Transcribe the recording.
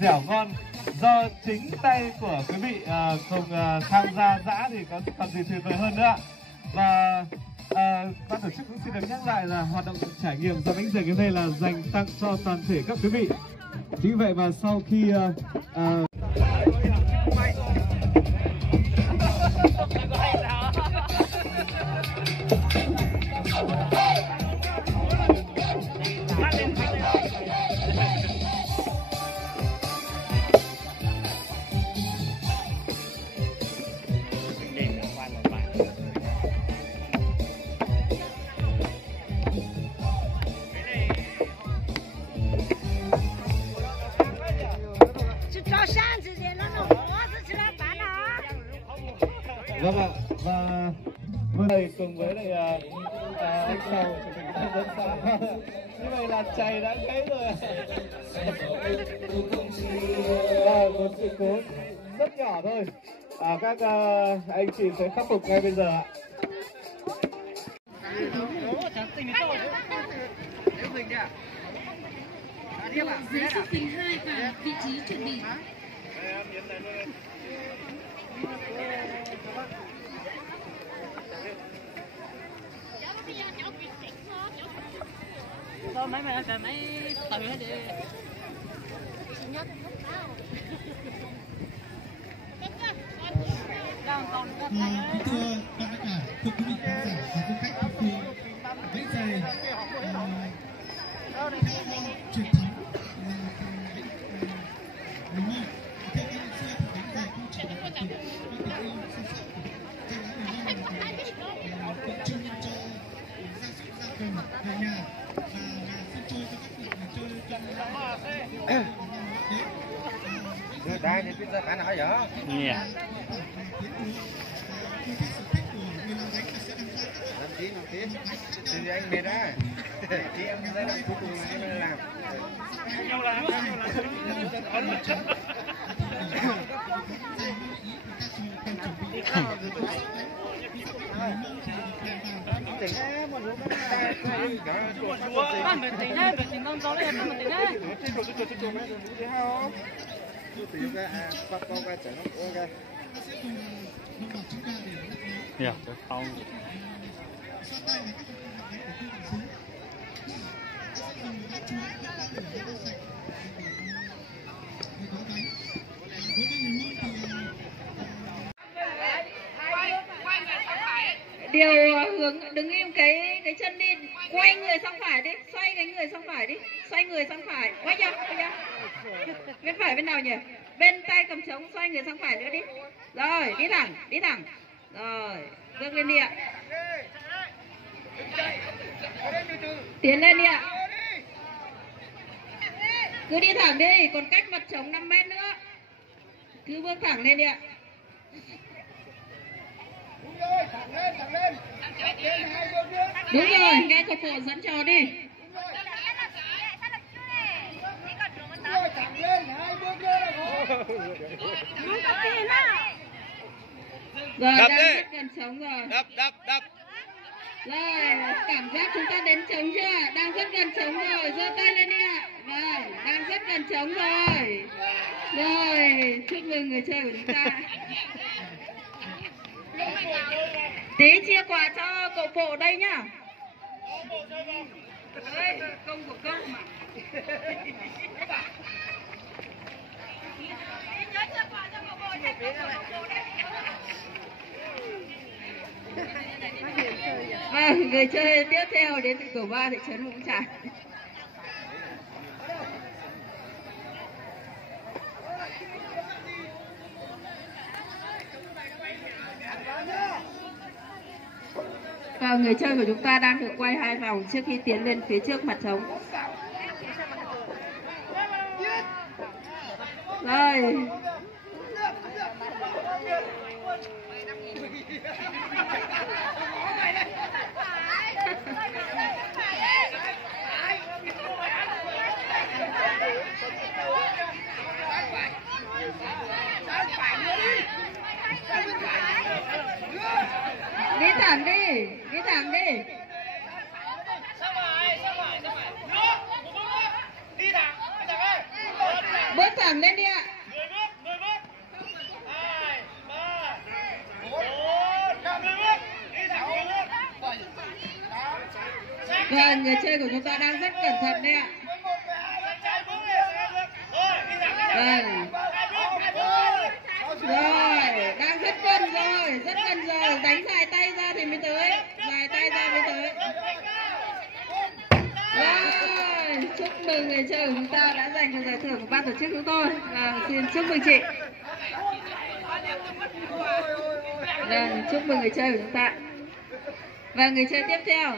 dẻo ngon do chính tay của quý vị cùng tham gia dã thì còn gì tuyệt vời hơn nữa. Và ban tổ chức cũng xin được nhắc lại là hoạt động trải nghiệm ra bánh dày game đây là dành tặng cho toàn thể các quý vị. Chính vậy mà sau khi vâng ạ, và vừa này cùng với lại anh Sầu chủ tịch Ủy ban nhân dân xã. Như vậy là chày đã gãy rồi. Là một sự cố rất nhỏ thôi. Các anh chị sẽ khắc phục ngay bây giờ ạ. Dưới sức tính 2 và vị trí chuẩn bị. Thôi mấy mày cần mấy từ hết đi. Thưa ban lãnh đạo, thưa quý vị khán giả và du khách thập phương, bánh dày theo truyền thống là đúng không? Theo cái ngày xưa thì bánh dày không chỉ là một tình yêu sâu sắc của trai gái người Mông mà còn tượng trưng cho gia súc gia cầm về nhà và là sân chơi cho các cụ chơi trong Người ta thì biết phải nói vậy. Dạ. Làm tí. Thì anh mệt á. Chị em ra làm cuối cùng này mới làm. Dạ, không. Điều hướng đứng im cái chân đi, quay người sang phải đi, xoay cái người sang phải đi, xoay người sang phải, quay ra. Bên phải bên nào nhỉ? Bên tay cầm trống, xoay người sang phải nữa đi. Rồi, đi thẳng. Rồi, bước lên đi ạ. Tiến lên đi ạ. Cứ đi thẳng đi, còn cách mặt trống 5 mét nữa. Cứ bước thẳng lên đi ạ. Đúng rồi, nghe cậu phụ dẫn trò đi. Rồi, đang rất gần trống rồi. Đập. Rồi, cảm giác chúng ta đến trống chưa? Đang rất gần trống rồi, giơ tay lên đi ạ. Vâng, đang rất gần trống rồi. Rồi, chúc mừng người chơi của chúng ta. Tí chia quà cho cậu phụ đây nhá. Đây, công của công mà. Nhớ chia quà cho cậu phụ đây. Vâng, người chơi tiếp theo đến từ tổ 3 thị trấn Vũng Trải. Và người chơi của chúng ta đang được quay 2 vòng trước khi tiến lên phía trước mặt trống. Rồi. Đi thẳng đi. Đi thẳng. Bước thẳng lên đi ạ. Vâng, người chơi của chúng ta đang rất cẩn thận đấy ạ. Vâng. Rồi, đang rất gần rồi, rất gần rồi. Đánh dài tay ra thì mới tới. Dài tay ra mới tới. Rồi, chúc mừng người chơi của chúng ta đã giành được giải thưởng của ban tổ chức chúng tôi. Xin chúc mừng chị. Vâng, chúc mừng người chơi của chúng ta. Và người chơi tiếp theo